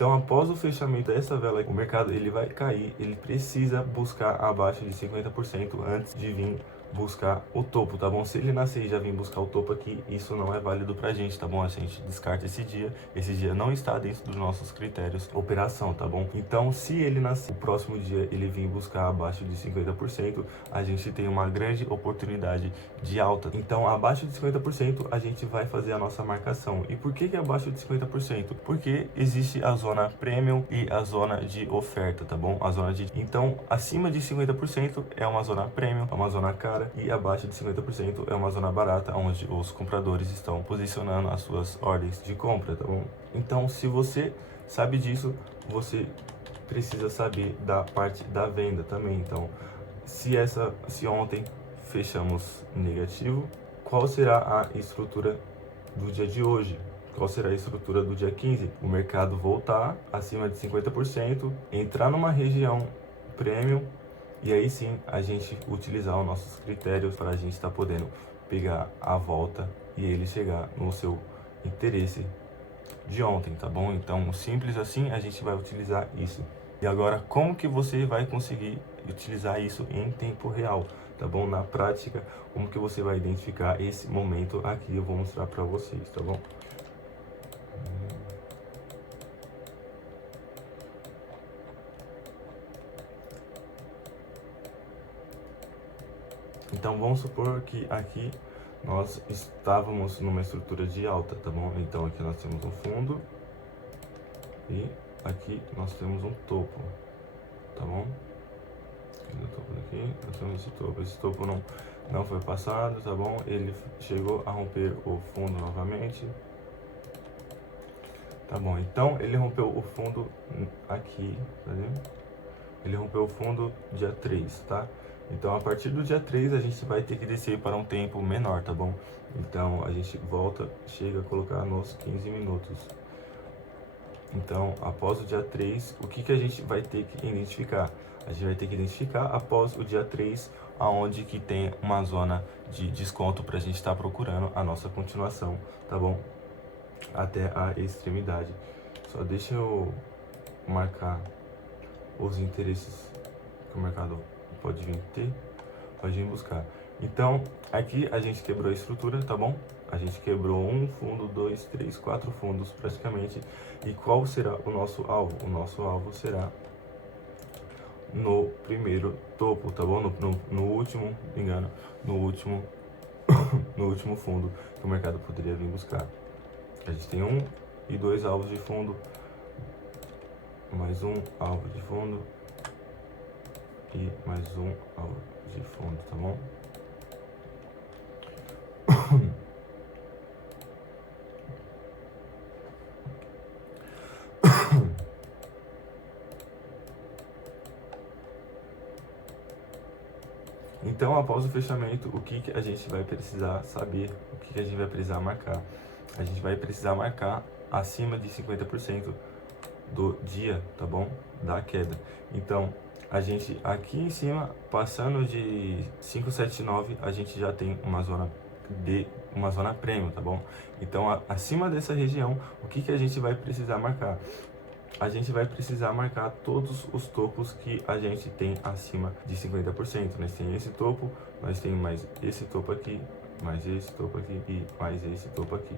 Então, após o fechamento dessa vela, o mercado ele vai cair, ele precisa buscar abaixo de 50% antes de vir buscar o topo, tá bom? Se ele nascer e já vir buscar o topo aqui, isso não é válido pra gente, tá bom? A gente descarta esse dia não está dentro dos nossos critérios operação, tá bom? Então, se ele nascer, o próximo dia ele vir buscar abaixo de 50%, a gente tem uma grande oportunidade de alta. Então, abaixo de 50%, a gente vai fazer a nossa marcação. E por que abaixo de 50%? Porque existe a zona premium e a zona de oferta, tá bom? Então, acima de 50% é uma zona premium, é uma zona cara, e abaixo de 50% é uma zona barata, onde os compradores estão posicionando as suas ordens de compra, tá bom? Então, se você sabe disso, você precisa saber da parte da venda também. Então, se ontem fechamos negativo, qual será a estrutura do dia de hoje? Qual será a estrutura do dia 15? O mercado voltar acima de 50%, entrar numa região premium, e aí sim a gente utilizar os nossos critérios para a gente estar podendo pegar a volta e ele chegar no seu interesse de ontem, tá bom? Então, simples assim, a gente vai utilizar isso. E agora, como que você vai conseguir utilizar isso em tempo real, tá bom? Na prática, como que você vai identificar esse momento aqui, eu vou mostrar para vocês, tá bom? Então, vamos supor que aqui nós estávamos numa estrutura de alta, tá bom? Então, aqui nós temos um fundo e aqui nós temos um topo, tá bom? Aqui nós temos esse topo. Esse topo não foi passado, tá bom? Ele chegou a romper o fundo novamente. Tá bom, então ele rompeu o fundo aqui, tá vendo? Ele rompeu o fundo dia 3, tá? Então, a partir do dia 3, a gente vai ter que descer para um tempo menor, tá bom? Então, a gente volta, chega a colocar nos 15 minutos. Então, após o dia 3, o que a gente vai ter que identificar? A gente vai ter que identificar após o dia 3, aonde que tem uma zona de desconto para a gente estar procurando a nossa continuação, tá bom? Até a extremidade. Só deixa eu marcar os interesses que o mercado pode vir ter, pode vir buscar. Então, aqui a gente quebrou a estrutura, tá bom? A gente quebrou um fundo, 2, 3, 4 fundos praticamente. E qual será o nosso alvo? O nosso alvo será no primeiro topo, tá bom? No último, engano, no último fundo que o mercado poderia vir buscar. A gente tem 1 e 2 alvos de fundo, mais um alvo de fundo e mais um alvo de fundo, tá bom? Então, após o fechamento, o que a gente vai precisar saber, o que a gente vai precisar marcar? A gente vai precisar marcar acima de 50% do dia, tá bom? Da queda. Então, a gente aqui em cima, passando de 579, a gente já tem uma zona premium, tá bom? Então, acima dessa região, o que a gente vai precisar marcar? A gente vai precisar marcar todos os topos que a gente tem acima de 50%. Nós temos esse topo, nós temos mais esse topo aqui, mais esse topo aqui e mais esse topo aqui.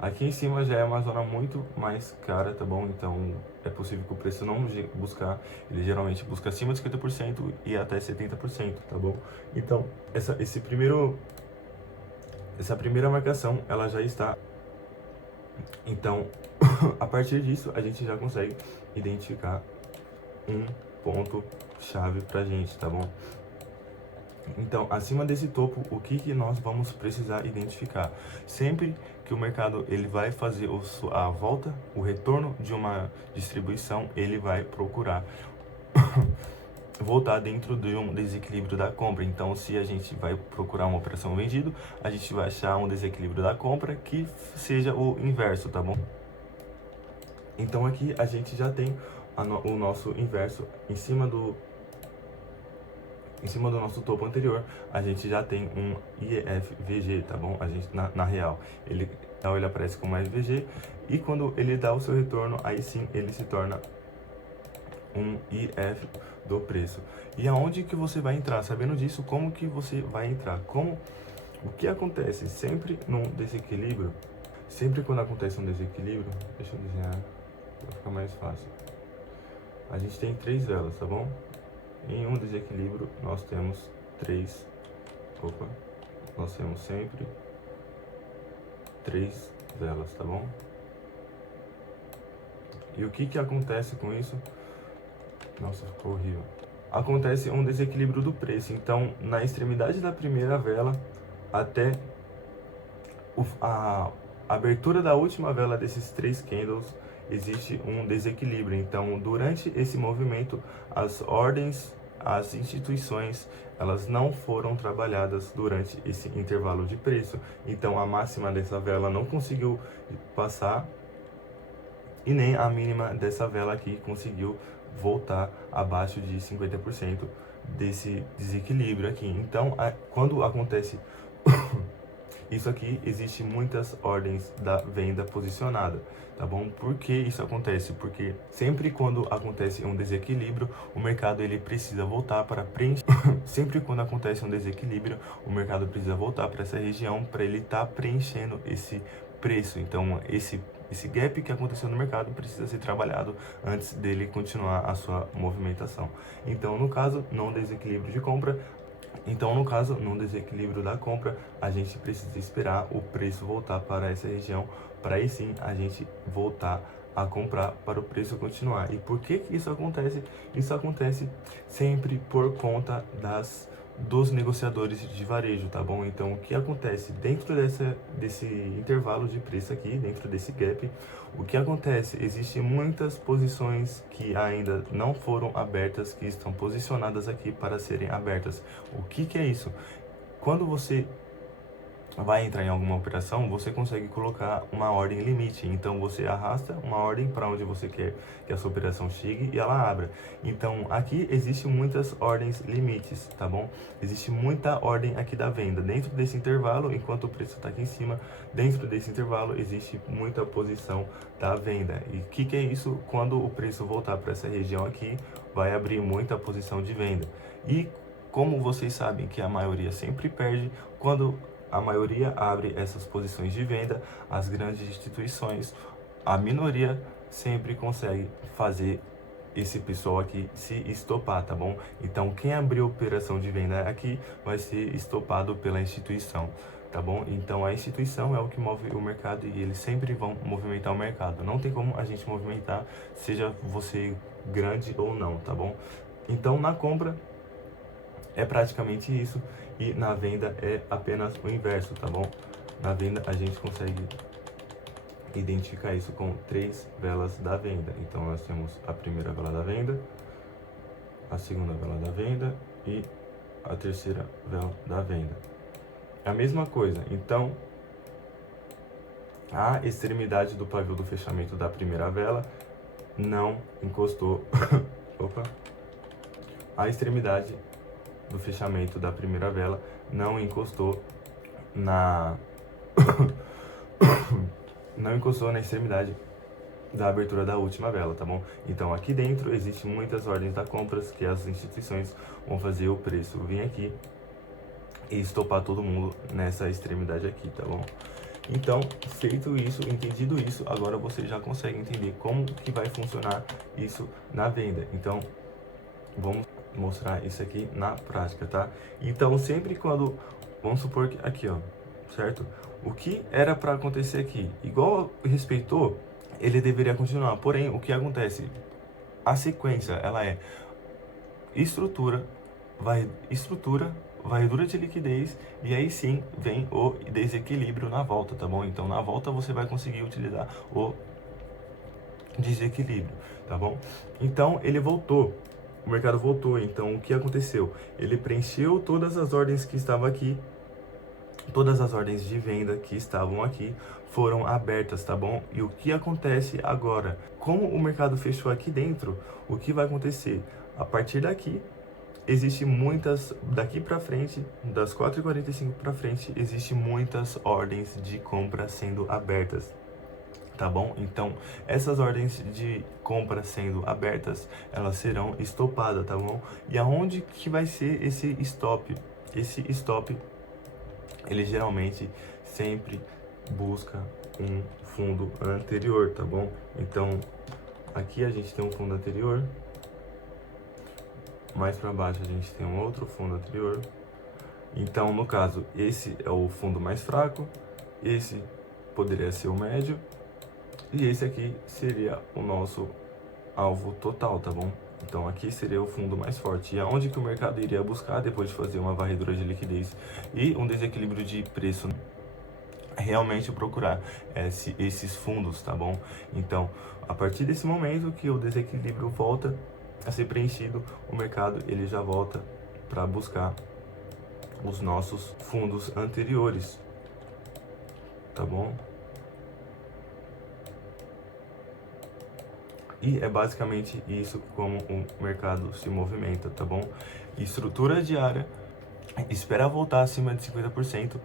Aqui em cima já é uma zona muito mais cara, tá bom? Então é possível que o preço não buscar, ele geralmente busca acima de 50% e até 70%, tá bom? Então essa primeira marcação, ela já está. Então, a partir disso, a gente já consegue identificar um ponto-chave pra gente, tá bom? Então, acima desse topo, o que nós vamos precisar identificar? Sempre que o mercado ele vai fazer a volta, o retorno de uma distribuição, ele vai procurar voltar dentro de um desequilíbrio da compra. Então, se a gente vai procurar uma operação vendido, a gente vai achar um desequilíbrio da compra que seja o inverso, tá bom? Então, aqui a gente já tem o nosso inverso em cima em cima do nosso topo anterior, a gente já tem um IFVG, tá bom? A gente, na real, ele aparece como IFVG, e quando ele dá o seu retorno, aí sim ele se torna um IF do preço. E aonde que você vai entrar? Sabendo disso, como que você vai entrar? O que acontece sempre num desequilíbrio, sempre quando acontece um desequilíbrio, deixa eu desenhar, vai ficar mais fácil. A gente tem 3 velas, tá bom? Em um desequilíbrio, nós temos nós temos sempre 3 velas, tá bom? E o que acontece com isso? Nossa, ficou horrível. Acontece um desequilíbrio do preço. Então, na extremidade da primeira vela até a abertura da última vela desses 3 candles, existe um desequilíbrio. Então, durante esse movimento, as ordens, as instituições, elas não foram trabalhadas durante esse intervalo de preço. Então, a máxima dessa vela não conseguiu passar e nem a mínima dessa vela aqui conseguiu voltar abaixo de 50% desse desequilíbrio aqui. Então, quando acontece isso aqui, existe muitas ordens da venda posicionada, tá bom? Por que isso acontece? Porque sempre quando acontece um desequilíbrio, o mercado ele precisa voltar para preencher. Sempre quando acontece um desequilíbrio, o mercado precisa voltar para essa região para ele estar preenchendo esse preço. Então, esse gap que aconteceu no mercado precisa ser trabalhado antes dele continuar a sua movimentação. Então, no caso, num desequilíbrio de compra, no desequilíbrio da compra, a gente precisa esperar o preço voltar para essa região, para aí sim a gente voltar a comprar para o preço continuar. E por que isso acontece? Isso acontece sempre por conta dos negociadores de varejo, tá bom? Então, o que acontece dentro desse intervalo de preço aqui, dentro desse gap, o que acontece? Existem muitas posições que ainda não foram abertas, que estão posicionadas aqui para serem abertas. O que é isso? Quando você vai entrar em alguma operação, você consegue colocar uma ordem limite. Então, você arrasta uma ordem para onde você quer que a sua operação chegue e ela abra. Então, aqui existe muitas ordens limites, tá bom? Existe muita ordem aqui da venda. Dentro desse intervalo, enquanto o preço está aqui em cima, dentro desse intervalo existe muita posição da venda. E o que é isso? Quando o preço voltar para essa região aqui, vai abrir muita posição de venda. E como vocês sabem que a maioria sempre perde, quando a maioria abre essas posições de venda, as grandes instituições, a minoria sempre consegue fazer esse pessoal aqui se estopar, tá bom? Então, quem abrir operação de venda aqui vai ser estopado pela instituição, tá bom? Então, a instituição é o que move o mercado e eles sempre vão movimentar o mercado. Não tem como a gente movimentar, seja você grande ou não, tá bom? Então, na compra é praticamente isso, e na venda é apenas o inverso, tá bom? Na venda a gente consegue identificar isso com 3 velas da venda. Então nós temos a primeira vela da venda, a segunda vela da venda e a terceira vela da venda. É a mesma coisa. Então, a extremidade do pavio do fechamento da primeira vela não encostou. Opa! A extremidade do fechamento da primeira vela não encostou na extremidade da abertura da última vela, tá bom? Então aqui dentro existem muitas ordens da compras que as instituições vão fazer o preço vir aqui e estopar todo mundo nessa extremidade aqui, tá bom? Então, feito isso, entendido isso, agora você já consegue entender como que vai funcionar isso na venda. Então, vamos mostrar isso aqui na prática, tá? Então, sempre quando, vamos supor que aqui, ó, certo? O que era para acontecer aqui, igual respeitou, ele deveria continuar. Porém, o que acontece? A sequência, ela é estrutura, varredura de liquidez, e aí sim vem o desequilíbrio na volta, tá bom? Então, na volta você vai conseguir utilizar o desequilíbrio, tá bom? Então, ele voltou. O mercado voltou, então o que aconteceu? Ele preencheu todas as ordens que estavam aqui, todas as ordens de venda que estavam aqui foram abertas, tá bom? E o que acontece agora? Como o mercado fechou aqui dentro, o que vai acontecer? A partir daqui, existe muitas, daqui para frente, das 4h45 para frente, existe muitas ordens de compra sendo abertas, tá bom? Então, essas ordens de compra sendo abertas, elas serão estopadas, tá bom? E aonde que vai ser esse stop? Esse stop, ele geralmente sempre busca um fundo anterior, tá bom? Então, aqui a gente tem um fundo anterior, mais para baixo a gente tem um outro fundo anterior. Então, no caso, esse é o fundo mais fraco, esse poderia ser o médio, e esse aqui seria o nosso alvo total, tá bom? Então aqui seria o fundo mais forte. E aonde que o mercado iria buscar depois de fazer uma varredura de liquidez e um desequilíbrio de preço? Realmente procurar esses fundos, tá bom? Então, a partir desse momento que o desequilíbrio volta a ser preenchido, o mercado ele já volta para buscar os nossos fundos anteriores, tá bom? E é basicamente isso como o mercado se movimenta, tá bom? Estrutura diária, espera voltar acima de 50%,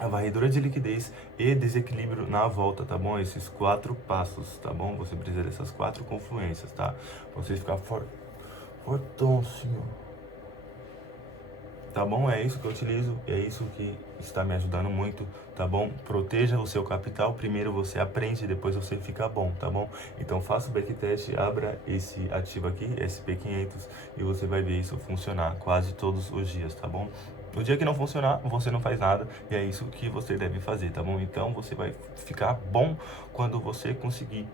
a varredura de liquidez e desequilíbrio na volta, tá bom? Esses 4 passos, tá bom? Você precisa dessas 4 confluências, tá? Pra você ficar fortão, senhor. Tá bom? É isso que eu utilizo, é isso que está me ajudando muito, tá bom? Proteja o seu capital, primeiro você aprende, depois você fica bom, tá bom? Então faça o backtest, abra esse ativo aqui, SP500, e você vai ver isso funcionar quase todos os dias, tá bom? No dia que não funcionar, você não faz nada, e é isso que você deve fazer, tá bom? Então você vai ficar bom quando você conseguir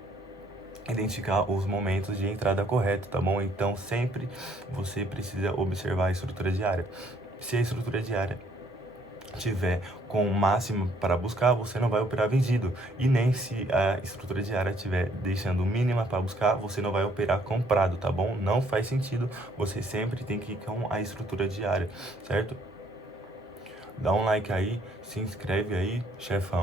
identificar os momentos de entrada correto, tá bom? Então sempre você precisa observar a estrutura diária. Se a estrutura diária tiver com o máximo para buscar, você não vai operar vendido. E nem se a estrutura diária tiver deixando mínima para buscar, você não vai operar comprado, tá bom? Não faz sentido, você sempre tem que ir com a estrutura diária, certo? Dá um like aí, se inscreve aí, chefão.